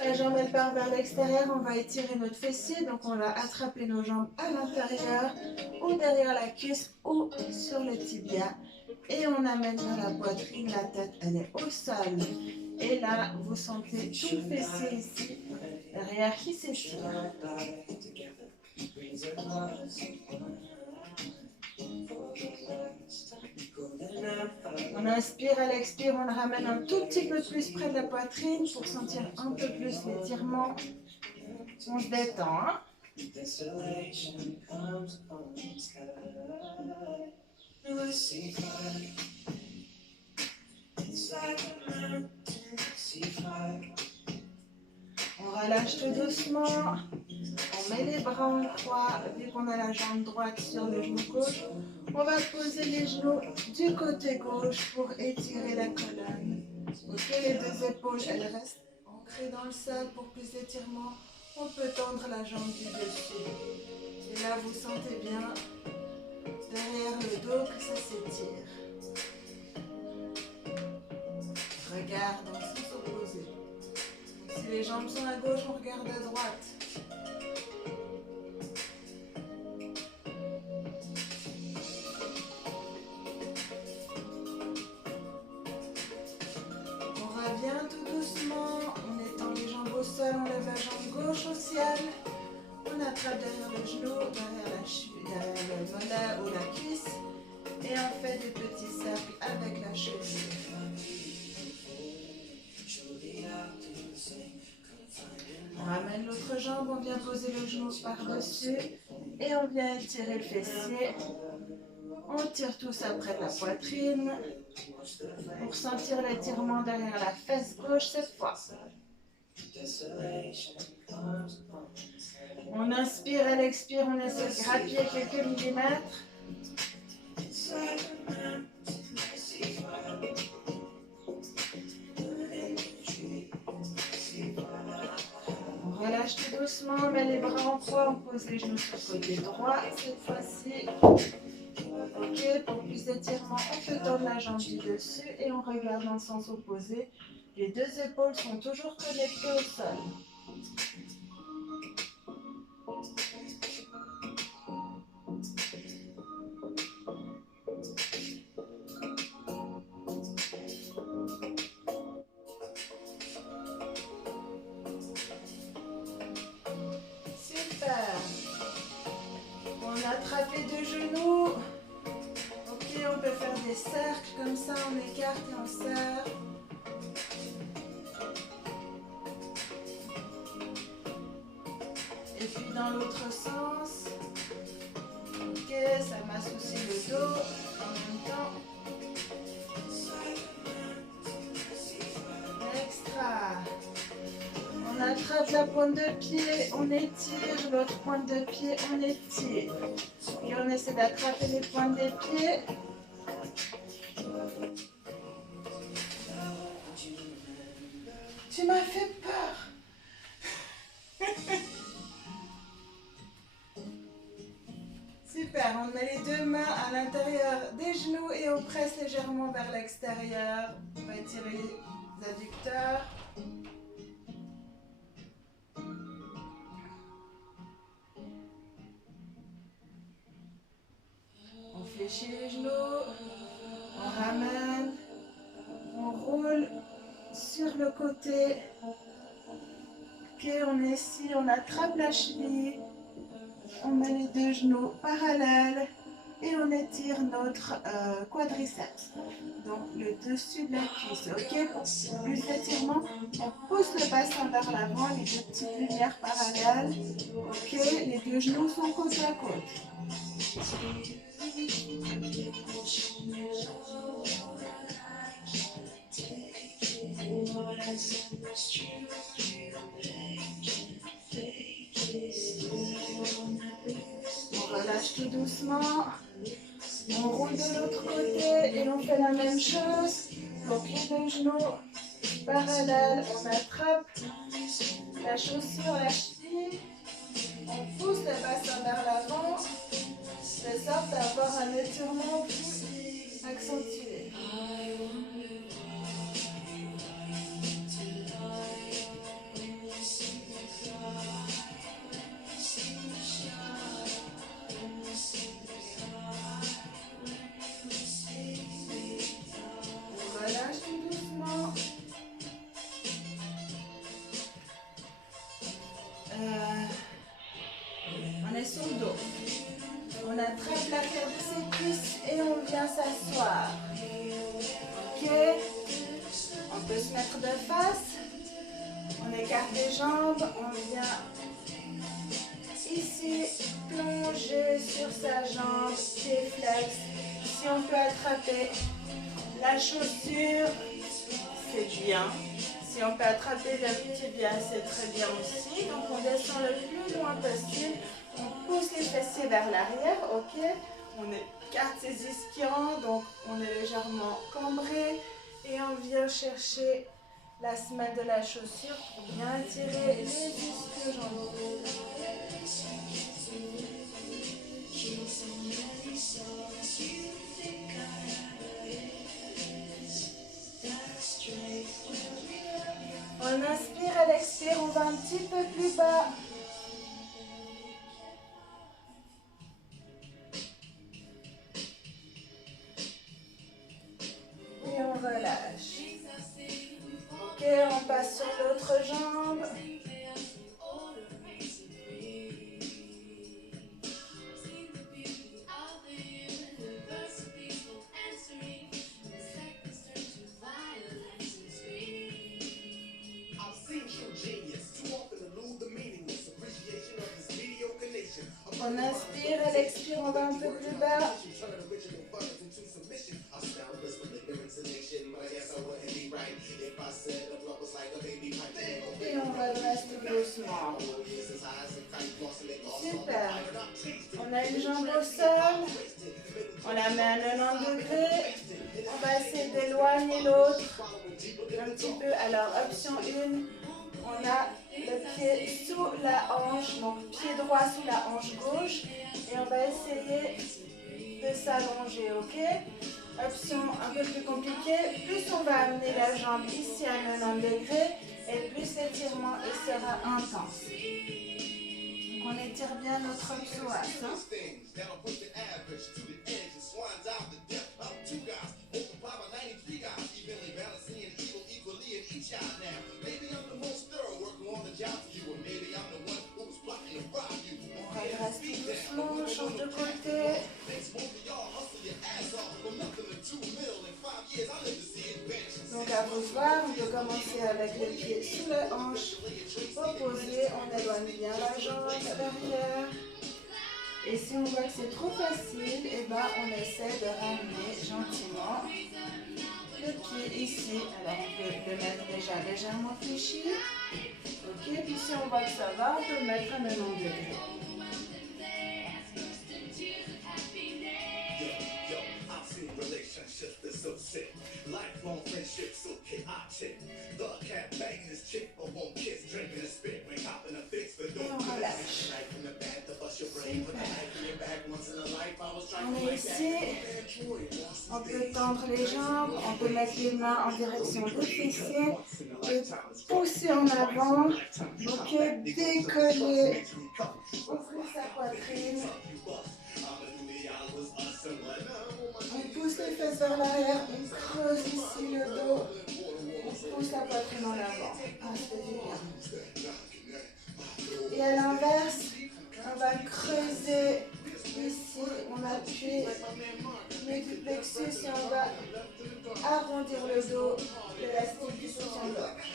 La jambe, elle part vers l'extérieur. On va étirer notre fessier. Donc, on va attraper nos jambes à l'intérieur ou derrière la cuisse ou sur le tibia. Et on amène vers la poitrine. La tête, elle est au sol. Et là, vous sentez tout le fessier ici, derrière qui s'étire. On inspire, à l'expire, on le ramène un tout petit peu plus près de la poitrine pour sentir un peu plus l'étirement. On se détend. Hein? On relâche tout doucement. On met les bras en croix, vu qu'on a la jambe droite sur le genou gauche. On va poser les genoux du côté gauche pour étirer la colonne. Ok, les deux épaules, elles restent ancrées dans le sol pour plus d'étirement. On peut tendre la jambe du dessus. Et là, vous sentez bien derrière le dos que ça s'étire. Regarde dans le sens opposé. Si les jambes sont à gauche, on regarde à droite. On lève la jambe gauche au ciel, on attrape derrière le genou, derrière le mollet ou la cuisse et on fait des petits cercles avec la cheville. On ramène l'autre jambe, on vient poser le genou par-dessus et on vient étirer le fessier. On tire tout ça près de la poitrine pour sentir l'étirement derrière la fesse gauche cette fois. On inspire, elle expire, on essaie de grappiller quelques millimètres. On relâche tout doucement, on met les bras en croix, on pose les genoux sur le côté droit cette fois-ci. Ok, pour plus d'étirement, on peut tendre la jambe du dessus et on regarde dans le sens opposé. Les deux épaules sont toujours connectées au sol. Super. On attrape les deux genoux. Ok, on peut faire des cercles comme ça, on écarte et on serre. Et puis dans l'autre sens. Ok, ça m'associe le dos en même temps. Extra. On attrape la pointe de pied, on étire. L'autre pointe de pied, on étire. Et on essaie d'attraper les pointes des pieds. Tu m'as fait peur. Super, on met les deux mains à l'intérieur des genoux et on presse légèrement vers l'extérieur. On va étirer les adducteurs. On fléchit les genoux, on ramène, on roule sur le côté. Ok, on est ici, on attrape la cheville. On met les deux genoux parallèles et on étire notre quadriceps. Donc le dessus de la cuisse, ok? Pour plus d'étirement, on pousse le bassin vers l'avant, les deux petites lumières parallèles. Ok, les deux genoux sont côte à côte. On relâche tout doucement. On roule de l'autre côté et on fait la même chose. Donc les deux genoux parallèles, on attrape la chaussure, la cheville. On pousse le bassin vers l'avant, de sorte à avoir un étirement plus accentué. On relâche tout doucement. On est sur le dos. On attrape l'arrière de ses cuisses et on vient s'asseoir. Ok. On peut se mettre de face. On écarte les jambes. On vient ici plonger sur sa jambe, pied flex. Si on peut attraper la chaussure, c'est bien. Si on peut attraper le tibia, c'est très bien aussi. Donc on descend le plus loin possible. On pousse les fessiers vers l'arrière, ok? On écarte ses ischions, donc on est légèrement cambré. Et on vient chercher la semelle de la chaussure pour bien étirer les ischio-jambiers. On inspire, elle expire, on va un petit peu plus bas. Et on relâche. Ok, on passe sur l'autre jambe. On inspire, elle expire, on va un peu plus bas. Et on redresse tout doucement. Super. On a une jambe au sol. On la met à 90 degrés. On va essayer d'éloigner l'autre un petit peu. Alors, option 1, on a le pied sous la hanche, donc pied droit sous la hanche gauche. Et on va essayer de s'allonger, ok? Option un peu plus compliquée, plus on va amener la jambe ici à 90 degrés et plus l'étirement sera intense. Donc on étire bien notre psoas. Hein? On redresse tout doucement, on change de côté. Donc à vous voir, on peut commencer avec les pieds sous les hanches, opposés, on éloigne bien la jambe derrière. Et si on voit que c'est trop facile, et ben on essaie de ramener gentiment le pied ici. Alors on peut le mettre déjà légèrement fléchi. Ok, puis si on voit que ça va, on peut le mettre à 90 degrés. Lifelong friendship so chaotic. The cat banging his chick, but won't kiss, drinking and spit when copping a fix, but don't relax. On est ici. On peut tendre les jambes, on peut mettre les mains en direction des fessiers et pousser en avant. Ok, décoller. Ouvrir sa poitrine. On pousse les fesses vers l'arrière, on creuse ici le dos, on pousse la poitrine en avant. Ah, ça fait du bien. Et à l'inverse, on va creuser ici, on appuie le du plexus et on va arrondir le dos, l'élastique du soutien-gorge.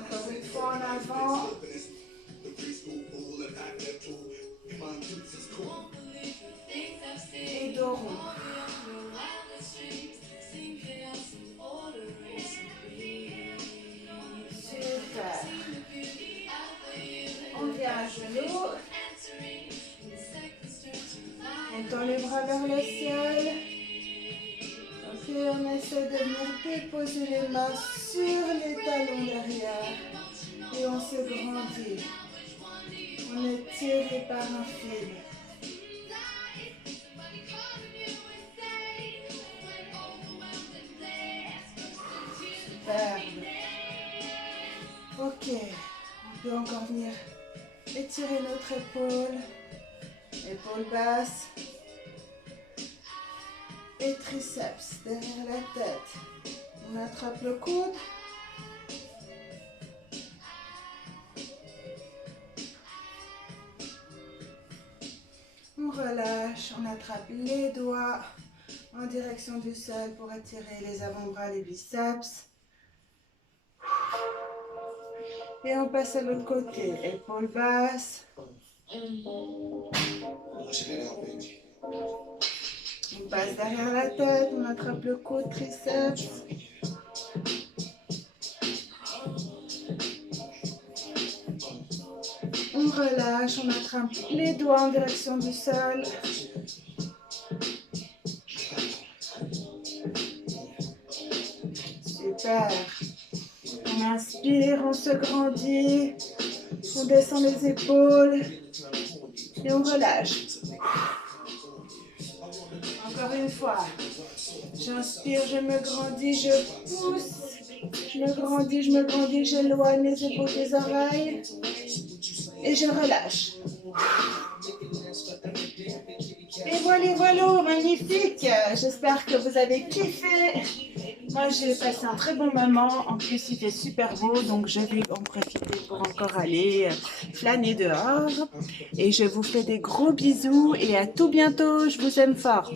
Encore une fois en avant. Et dos rond. Super. On vient à genoux. On tend les bras vers le ciel. Ok, on essaie de venir déposer les mains sur les talons derrière. Et on se grandit. On est tiré par un fil. Superbe. Ok, on peut encore venir étirer notre épaule. Épaule basse. Et triceps derrière la tête. On attrape le coude. On relâche, on attrape les doigts en direction du sol pour étirer les avant-bras, les biceps. Et on passe à l'autre côté, épaule basse. On passe derrière la tête, on attrape le coude, triceps. On relâche, on attrape les doigts en direction du sol. Super. On inspire, on se grandit. On descend les épaules. Et on relâche. Encore une fois. J'inspire, je me grandis, je pousse. Je me grandis, j'éloigne les épaules des oreilles. Et je relâche. Et voilà, magnifique. J'espère que vous avez kiffé. Moi, j'ai passé un très bon moment. En plus, il fait super beau, donc je vais en profiter pour encore aller flâner dehors. Et je vous fais des gros bisous et à tout bientôt. Je vous aime fort.